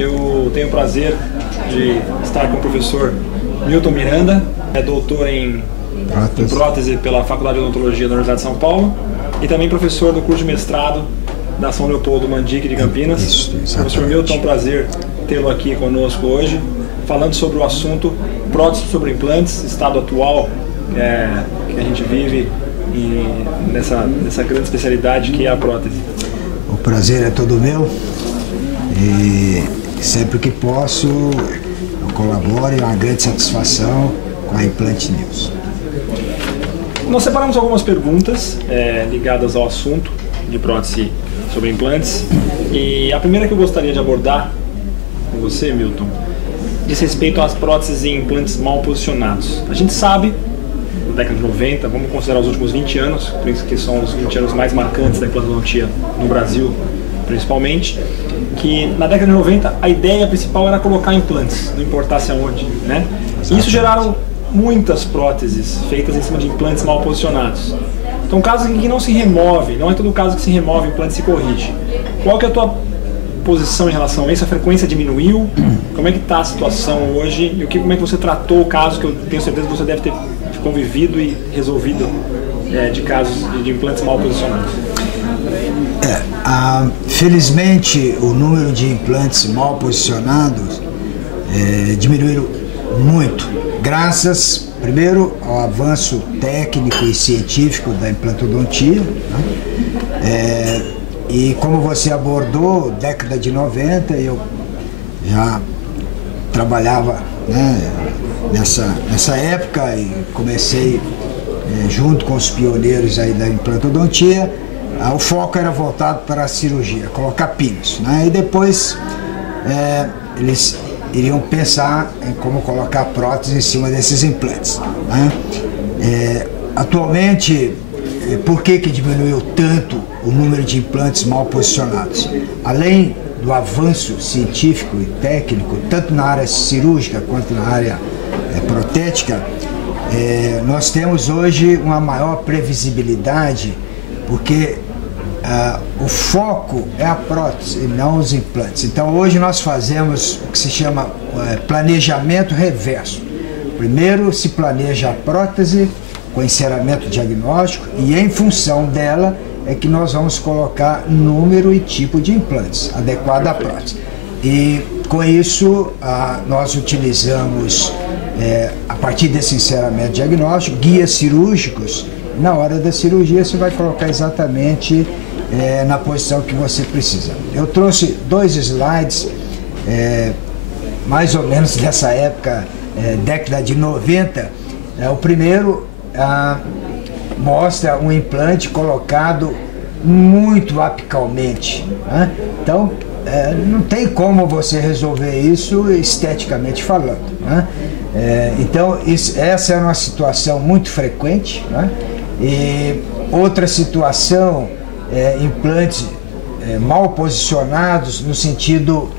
Eu tenho o prazer de estar com o professor Milton Miranda, é doutor em prótese pela Faculdade de Odontologia da Universidade de São Paulo e também professor do curso de mestrado da São Leopoldo Mandique de Campinas. Isso, professor Milton, é um prazer tê-lo aqui conosco hoje, falando sobre o assunto prótese sobre implantes, estado atual que a gente vive nessa grande especialidade que é a prótese. O prazer é todo meu e sempre que posso eu colaboro, é uma grande satisfação com a Implant News. Nós separamos algumas perguntas ligadas ao assunto de prótese sobre implantes e a primeira que eu gostaria de abordar com você, Milton, diz respeito às próteses e implantes mal posicionados. A gente sabe, na década de 90, vamos considerar os últimos 20 anos, que são os 20 anos mais marcantes da implantodontia no Brasil, principalmente, que na década de 90 a ideia principal era colocar implantes, não importasse aonde, né? E isso geraram muitas próteses feitas em cima de implantes mal posicionados. Então, casos em que não se remove, não é todo caso que se remove o implante e se corrige. Qual que é a tua posição em relação a isso? A frequência diminuiu? Como é que está a situação hoje? E como é que você tratou o caso, que eu tenho certeza que você deve ter convivido e resolvido de casos de implantes mal posicionados? Felizmente, o número de implantes mal posicionados diminuíram muito, graças, primeiro, ao avanço técnico e científico da implantodontia, né? E como você abordou, década de 90, eu já trabalhava, né, nessa época e comecei junto com os pioneiros aí da implantodontia. O foco era voltado para a cirurgia, colocar pinos, né? E depois eles iriam pensar em como colocar prótese em cima desses implantes, né? Atualmente, por que diminuiu tanto o número de implantes mal posicionados? Além do avanço científico e técnico, tanto na área cirúrgica quanto na área protética, nós temos hoje uma maior previsibilidade, porque o foco é a prótese e não os implantes. Então hoje nós fazemos o que se chama planejamento reverso. Primeiro se planeja a prótese com enceramento diagnóstico e em função dela é que nós vamos colocar número e tipo de implantes adequado à prótese. E com isso nós utilizamos, a partir desse enceramento diagnóstico, guias cirúrgicos. Na hora da cirurgia você vai colocar exatamente na posição que você precisa. Eu trouxe 2 slides, mais ou menos dessa época, década de 90. O primeiro mostra um implante colocado muito apicalmente, né? Então não tem como você resolver isso esteticamente falando, né? Então essa é uma situação muito frequente, né? E outra situação, implantes mal posicionados no sentido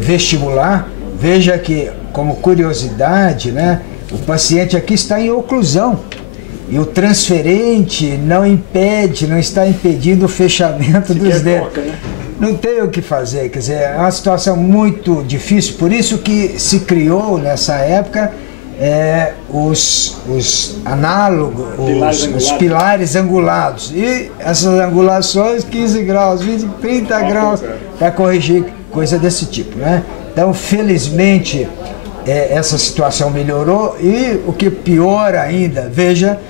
vestibular. Veja que, como curiosidade, né, o paciente aqui está em oclusão e o transferente não está impedindo o fechamento dos dedos. Né? Não tem o que fazer, quer dizer, é uma situação muito difícil, por isso que se criou nessa época os análogos, os pilares angulados, e essas angulações 15 graus, 20, 30 graus para corrigir coisa desse tipo, né? Então felizmente essa situação melhorou, e o que pior ainda, veja,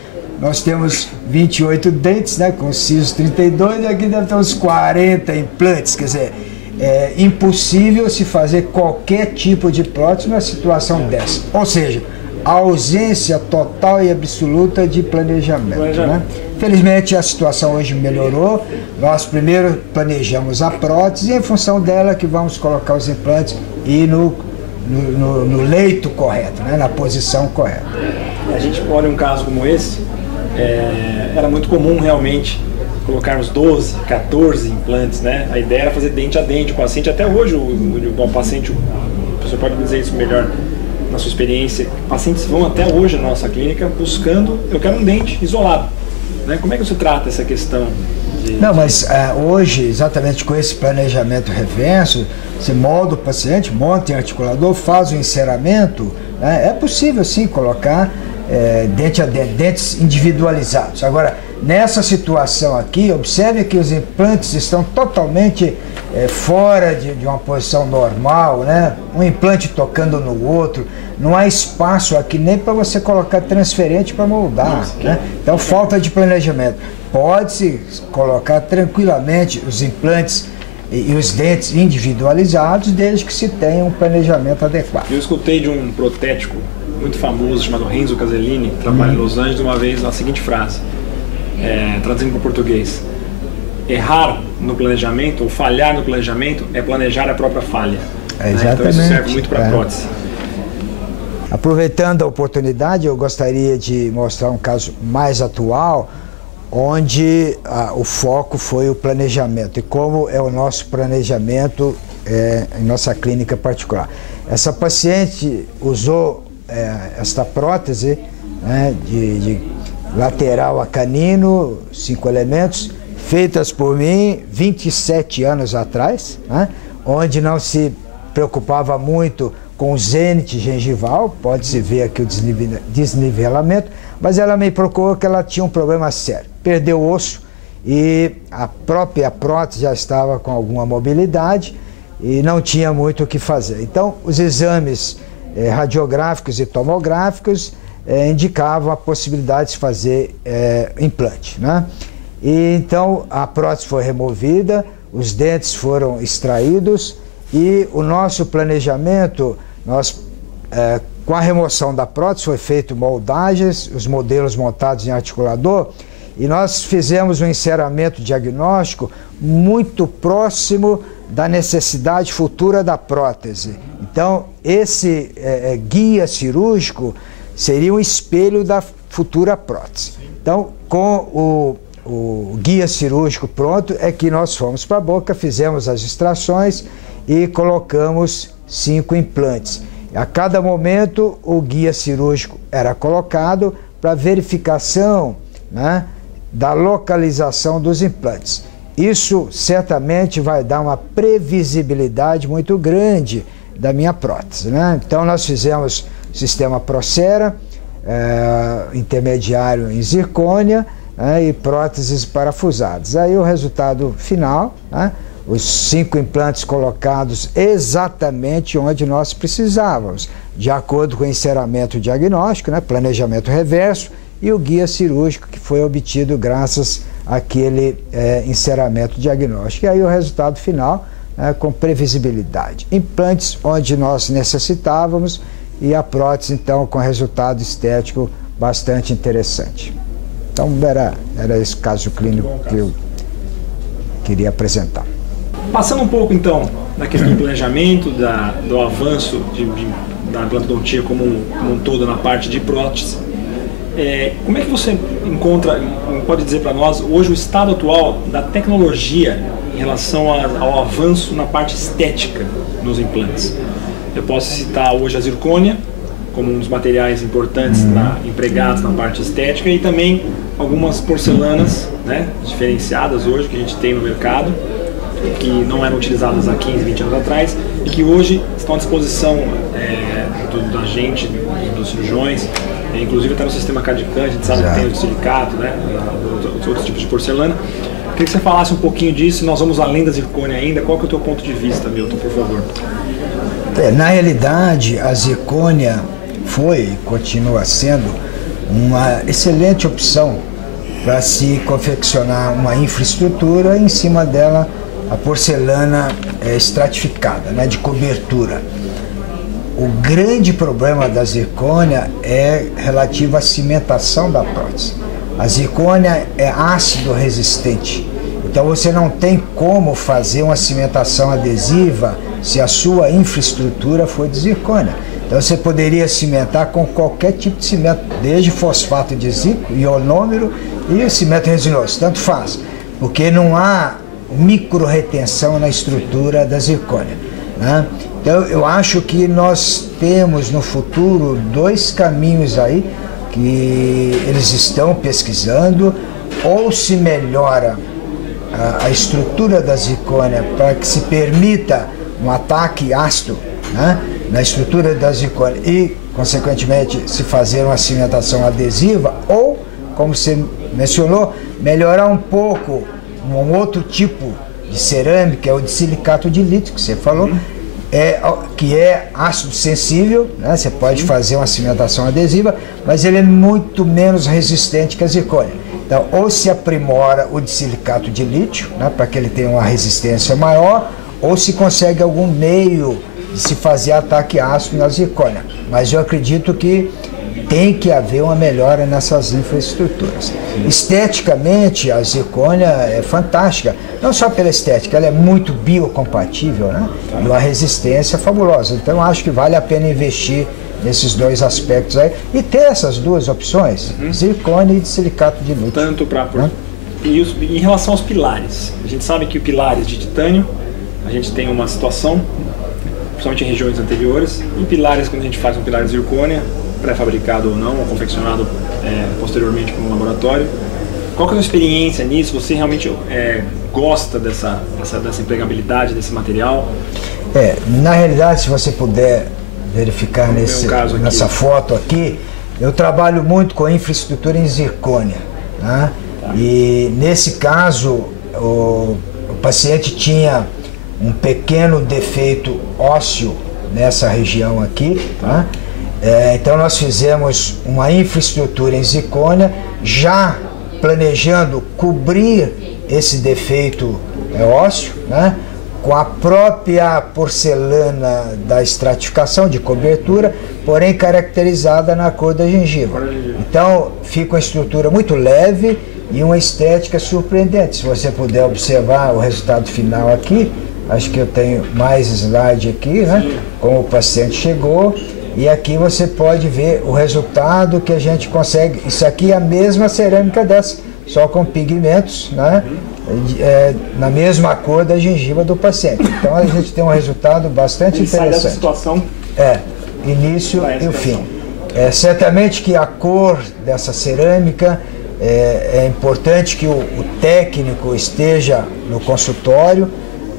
nós temos 28 dentes, né, com sisos 32, e aqui deve ter uns 40 implantes, quer dizer, é impossível se fazer qualquer tipo de prótese numa situação dessa. Ou seja, a ausência total e absoluta de planejamento, né? Felizmente a situação hoje melhorou. Nós primeiro planejamos a prótese e em função dela que vamos colocar os implantes e no leito correto, né? Na posição correta. A gente olha um caso como esse, era muito comum realmente colocarmos 12, 14 implantes, né? A ideia era fazer dente a dente. O paciente, até hoje, o paciente, o professor pode me dizer isso melhor na sua experiência, pacientes vão até hoje na nossa clínica buscando, eu quero um dente isolado, né? Como é que você trata essa questão Não, mas hoje, exatamente com esse planejamento reverso, você molda o paciente, monta em articulador, faz o enceramento, né? É possível sim colocar dente a dente, dentes individualizados. Agora, nessa situação aqui, observe que os implantes estão totalmente fora de uma posição normal, né? Um implante tocando no outro, não há espaço aqui nem para você colocar transferente para moldar, né? Então, falta de planejamento. Pode-se colocar tranquilamente os implantes e os dentes individualizados, desde que se tenha um planejamento adequado. Eu escutei de um protético muito famoso chamado Renzo Casellini, que trabalha em Los Angeles, uma vez a seguinte frase, traduzindo para o português: errar no planejamento ou falhar no planejamento é planejar a própria falha. Exatamente. Então isso serve muito para a prótese. Aproveitando a oportunidade, eu gostaria de mostrar um caso mais atual, onde o foco foi o planejamento e como é o nosso planejamento em nossa clínica particular. Essa paciente usou esta prótese, né, de lateral a canino, 5 elementos, feitas por mim 27 anos atrás, né, onde não se preocupava muito com o zênite gengival, pode-se ver aqui o desnivelamento, mas ela me procurou que ela tinha um problema sério. Perdeu o osso e a própria prótese já estava com alguma mobilidade e não tinha muito o que fazer. Então, os exames radiográficos e tomográficos indicavam a possibilidade de fazer implante, né? E então a prótese foi removida, os dentes foram extraídos e o nosso planejamento, com a remoção da prótese, foi feito moldagens, os modelos montados em articulador, e nós fizemos um enceramento diagnóstico muito próximo da necessidade futura da prótese. Então, esse guia cirúrgico seria um espelho da futura prótese. Então, com o guia cirúrgico pronto, é que nós fomos para a boca, fizemos as extrações e colocamos 5 implantes. A cada momento, o guia cirúrgico era colocado para verificação, né, da localização dos implantes. Isso certamente vai dar uma previsibilidade muito grande da minha prótese, né? Então nós fizemos sistema Procera, intermediário em zircônia, e próteses parafusadas. Aí o resultado final, né, os 5 implantes colocados exatamente onde nós precisávamos, de acordo com o enceramento diagnóstico, né, planejamento reverso, e o guia cirúrgico que foi obtido graças àquele enceramento diagnóstico. E aí o resultado final, com previsibilidade. Implantes onde nós necessitávamos e a prótese, então, com resultado estético bastante interessante. Então, era esse caso clínico que eu queria apresentar. Passando um pouco, então, da questão do planejamento, do avanço da implantodontia como um todo na parte de prótese, como é que você pode dizer para nós, hoje, o estado atual da tecnologia em relação ao avanço na parte estética nos implantes? Eu posso citar hoje a zircônia como um dos materiais importantes empregados na parte estética, e também algumas porcelanas, né, diferenciadas hoje que a gente tem no mercado, que não eram utilizadas há 15, 20 anos atrás e que hoje estão à disposição da gente, dos cirurgiões, inclusive até no sistema Cadican, a gente sabe que tem o silicato, né, outros tipos de porcelana. Queria que você falasse um pouquinho disso, nós vamos além da zircônia ainda. Qual que é o teu ponto de vista, Milton, por favor? Na realidade, a zircônia foi e continua sendo uma excelente opção para se confeccionar uma infraestrutura, em cima dela a porcelana estratificada, né, de cobertura. O grande problema da zircônia é relativo à cimentação da prótese. A zircônia é ácido resistente, então você não tem como fazer uma cimentação adesiva se a sua infraestrutura for de zircônia. Então você poderia cimentar com qualquer tipo de cimento, desde fosfato de zinco, ionômero e cimento resinoso, tanto faz, porque não há micro-retenção na estrutura da zircônia, né? Então eu acho que nós temos no futuro 2 caminhos aí que eles estão pesquisando: ou se melhora a estrutura da zircônia para que se permita um ataque ácido, né, na estrutura da zircônia e, consequentemente, se fazer uma cimentação adesiva ou, como você mencionou, melhorar um pouco um outro tipo de cerâmica, é o de silicato de lítio, que você falou, que é ácido sensível, né? Você pode fazer uma cimentação adesiva, mas ele é muito menos resistente que a zircônia. Então, ou se aprimora o de silicato de lítio, né, para que ele tenha uma resistência maior, ou se consegue algum meio de se fazer ataque ácido na zircônia. Mas eu acredito que tem que haver uma melhora nessas infraestruturas. Esteticamente, a zircônia é fantástica, não só pela estética, ela é muito biocompatível, né? E uma resistência fabulosa. Então, acho que vale a pena investir nesses dois aspectos aí e ter essas duas opções, zircônia e de silicato de lítio. Tanto para... E em relação aos pilares, a gente sabe que pilares de titânio, a gente tem uma situação, principalmente em regiões anteriores, e pilares, quando a gente faz um pilar de zircônia, pré-fabricado ou não, ou confeccionado posteriormente por um laboratório. Qual que é a sua experiência nisso? Você realmente gosta dessa empregabilidade desse material? Na realidade, se você puder verificar nessa foto aqui, eu trabalho muito com infraestrutura em zircônia, né? E nesse caso, o paciente tinha um pequeno defeito ósseo nessa região aqui, tá? Então nós fizemos uma infraestrutura em zircônia, já planejando cobrir esse defeito ósseo, né, com a própria porcelana da estratificação de cobertura, porém caracterizada na cor da gengiva. Então fica uma estrutura muito leve e uma estética surpreendente. Se você puder observar o resultado final aqui, acho que eu tenho mais slide aqui, né, como o paciente chegou. E aqui você pode ver o resultado que a gente consegue. Isso aqui é a mesma cerâmica dessa, só com pigmentos, né? Na mesma cor da gengiva do paciente. Então a gente tem um resultado bastante interessante. Sai dessa situação. Início e o fim. Certamente que a cor dessa cerâmica é importante que o técnico esteja no consultório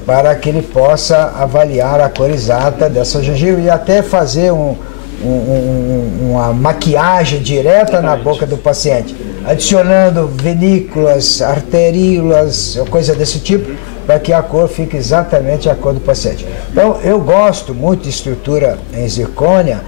para que ele possa avaliar a cor exata dessa gengiva e até fazer uma maquiagem direta na boca do paciente, adicionando vinículas, arteríolas, coisa desse tipo, para que a cor fique exatamente a cor do paciente. Então, eu gosto muito de estrutura em zircônia,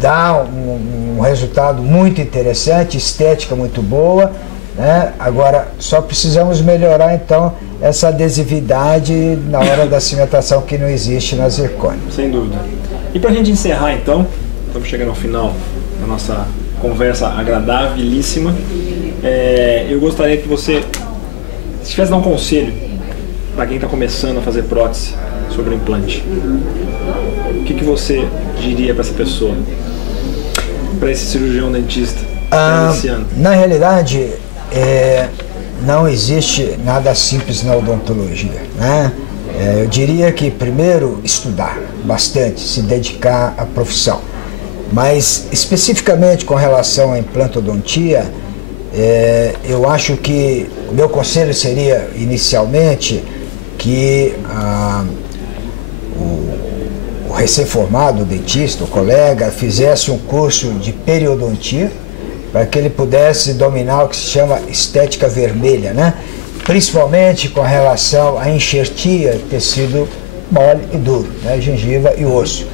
dá um resultado muito interessante, estética muito boa, né? Agora, só precisamos melhorar, então, essa adesividade na hora da cimentação que não existe na zircônia. Sem dúvida. E para a gente encerrar, então, estamos chegando ao final da nossa conversa agradabilíssima, eu gostaria que você, se tivesse dar um conselho para quem está começando a fazer prótese sobre o implante, o que você diria para essa pessoa, para esse cirurgião dentista iniciando? Na realidade, não existe nada simples na odontologia, né? Eu diria que primeiro estudar bastante, se dedicar à profissão. Mas especificamente com relação à implantodontia, eu acho que o meu conselho seria inicialmente que o recém-formado dentista, o colega, fizesse um curso de periodontia, para que ele pudesse dominar o que se chama estética vermelha, né? Principalmente com relação à enxertia, tecido mole e duro, né? Gengiva e osso.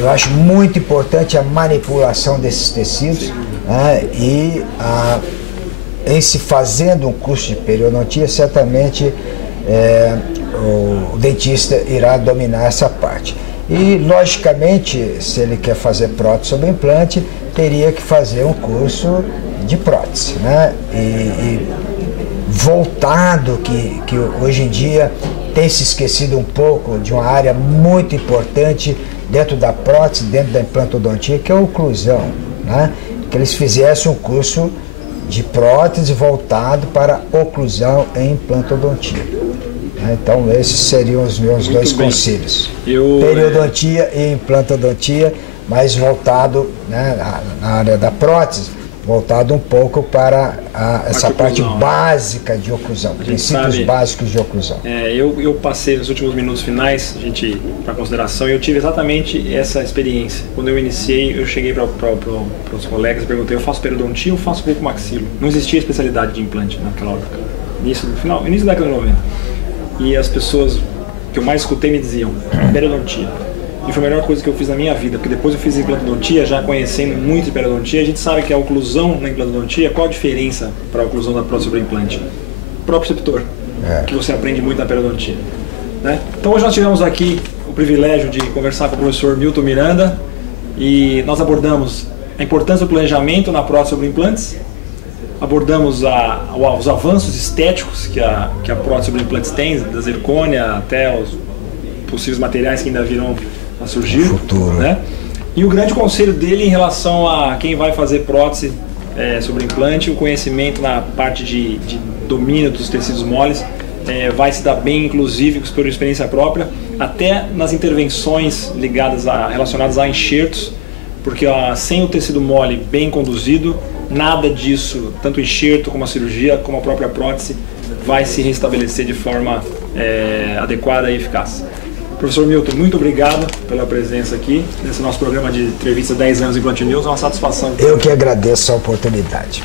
Eu acho muito importante a manipulação desses tecidos, né? E em se fazendo um curso de periodontia, certamente o dentista irá dominar essa parte. E, logicamente, se ele quer fazer prótese sobre implante, teria que fazer um curso de prótese, né? E voltado, que hoje em dia tem se esquecido um pouco de uma área muito importante dentro da prótese, dentro da implantodontia, que é a oclusão, né? Que eles fizessem um curso de prótese voltado para oclusão em implantodontia. Então esses seriam os meus dois conselhos. Periodontia e implantodontia, mas voltado, né, na área da prótese, voltado um pouco para essa parte básica de oclusão, princípios básicos de oclusão. Eu passei nos últimos minutos finais, para consideração, e eu tive exatamente essa experiência. Quando eu iniciei, eu cheguei para os colegas e perguntei: eu faço periodontia ou faço bucomaxilo? Não existia especialidade de implante naquela época, início da década de 90. E as pessoas que eu mais escutei me diziam: periodontia. E foi a melhor coisa que eu fiz na minha vida, porque depois eu fiz implantodontia, já conhecendo muito de periodontia. A gente sabe que a oclusão na implantodontia, qual a diferença para a oclusão da prótese sobre implante? Proprioceptor, que você aprende muito na periodontia, né? Então hoje nós tivemos aqui o privilégio de conversar com o professor Milton Miranda, e nós abordamos a importância do planejamento na prótese sobre implantes, abordamos os avanços estéticos que a prótese sobre implantes tem, da zircônia até os possíveis materiais que ainda virão a surgir, futuro, né? E o grande conselho dele em relação a quem vai fazer prótese sobre implante, o conhecimento na parte de domínio dos tecidos moles vai se dar bem, inclusive por experiência própria, até nas intervenções relacionadas a enxertos, porque sem o tecido mole bem conduzido, nada disso, tanto o enxerto como a cirurgia, como a própria prótese, vai se restabelecer de forma adequada e eficaz. Professor Milton, muito obrigado pela presença aqui nesse nosso programa de entrevista 10 anos em Implant News. É uma satisfação. Eu que agradeço a oportunidade.